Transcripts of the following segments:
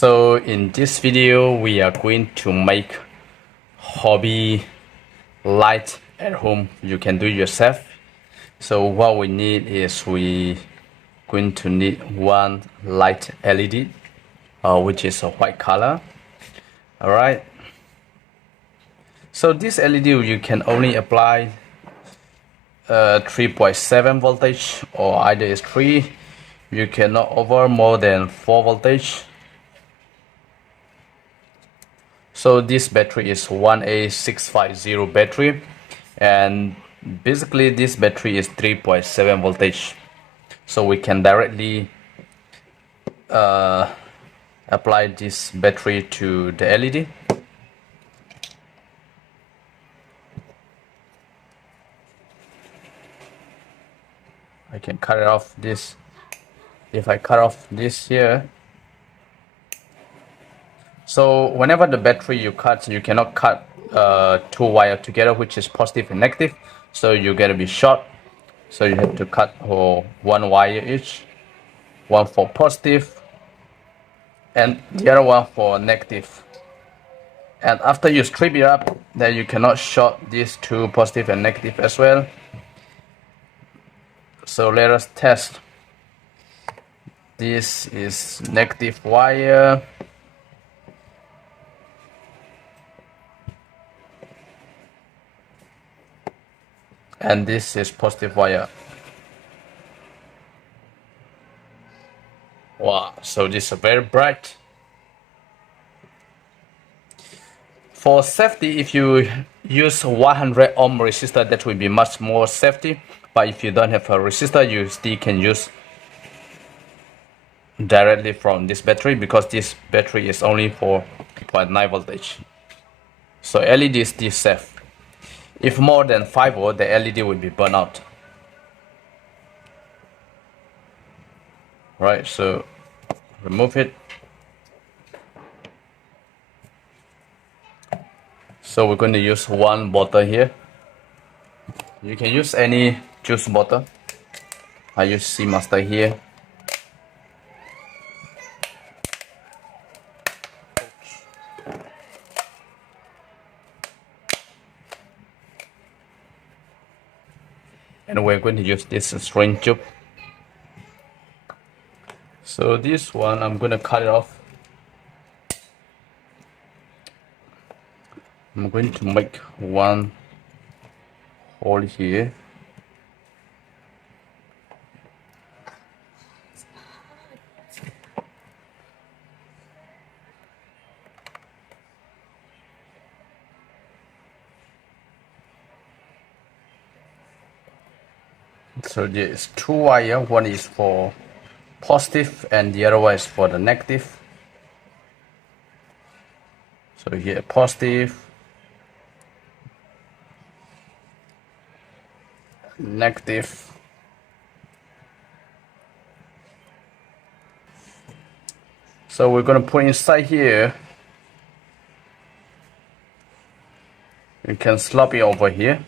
So in this video we are going to make hobby light at home. You can do yourself. So what we need is we going to need one light LED which is a white color. Alright, so this LED you can only apply 3.7 voltage, or either is 3. You cannot over more than 4 voltage. So this battery is 1A650 battery, and basically this battery is 3.7 voltage. So we can directly apply this battery to the LED. I can cut it off this. If I cut off this here, so whenever the battery you cut, you cannot cut two wires together, which is positive and negative, so you gotta be short. So you have to cut one wire each, one for positive and the other one for negative. And after you strip it up, then you cannot short these two, positive and negative, as well. So let us test. This is negative wire, and this is positive wire. Wow, so this is very bright. For safety, if you use 100 ohm resistor, that will be much more safety. But if you don't have a resistor, you still can use directly from this battery, because this battery is only for 0.9 voltage. So LED is still safe. If more than 5 volt, the LED will be burned out. Right, so remove it. So we're going to use one bottle here. You can use any juice bottle. I use Seamaster here. And we're going to use this syringe tube. So this one, I'm going to cut it off. I'm going to make one hole here. So there's two wires, one is for positive and the other one is for the negative. So here positive, negative. So we're going to put inside here. You can slap it over here.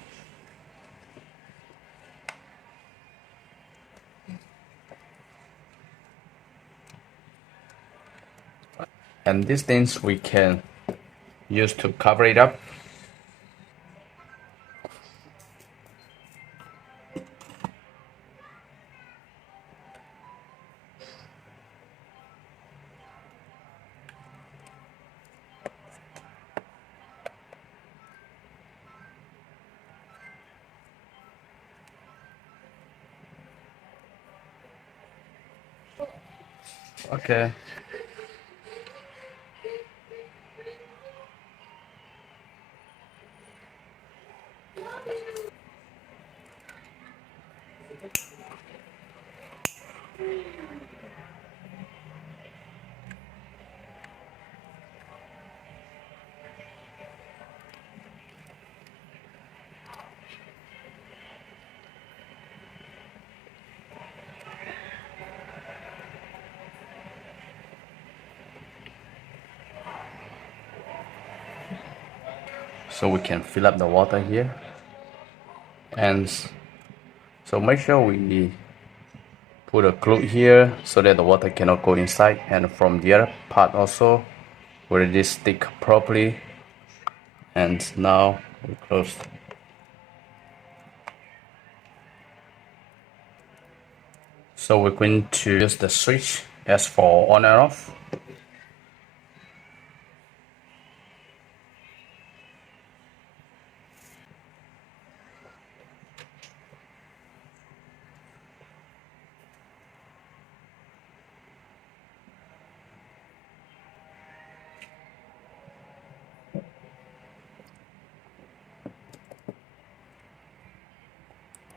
And these things we can use to cover it up. Okay. So we can fill up the water here, and so make sure we put a glue here so that the water cannot go inside, and from the other part also where it is stick properly. And now we close. So we're going to use the switch as for on and off.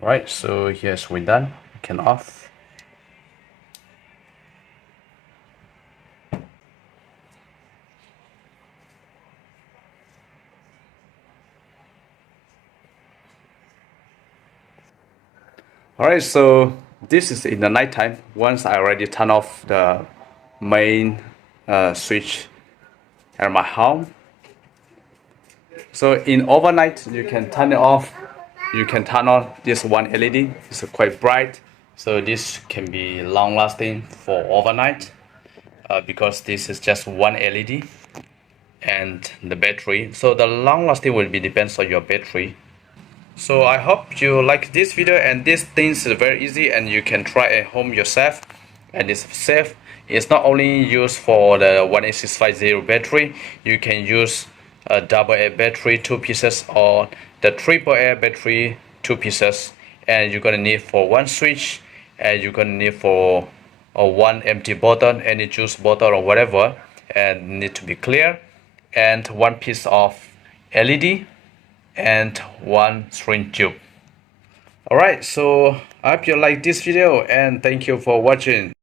Alright, so yes, we're done. We can off. Alright, so this is in the nighttime. Once I already turn off the main switch at my home. So in overnight, you can turn it off. You can turn on this one LED. It's quite bright. So this can be long lasting for overnight because this is just one LED and the battery. So the long lasting will be depends on your battery. So I hope you like this video, and these things is very easy and you can try at home yourself, and it's safe. It's not only used for the 18650 battery. You can use a double A battery 2 pieces or the triple A battery 2 pieces, and you're gonna need for one switch, and you're gonna need for one empty bottle, any juice bottle or whatever, and need to be clear, and one piece of LED and one syringe tube. Alright, so I hope you like this video and thank you for watching.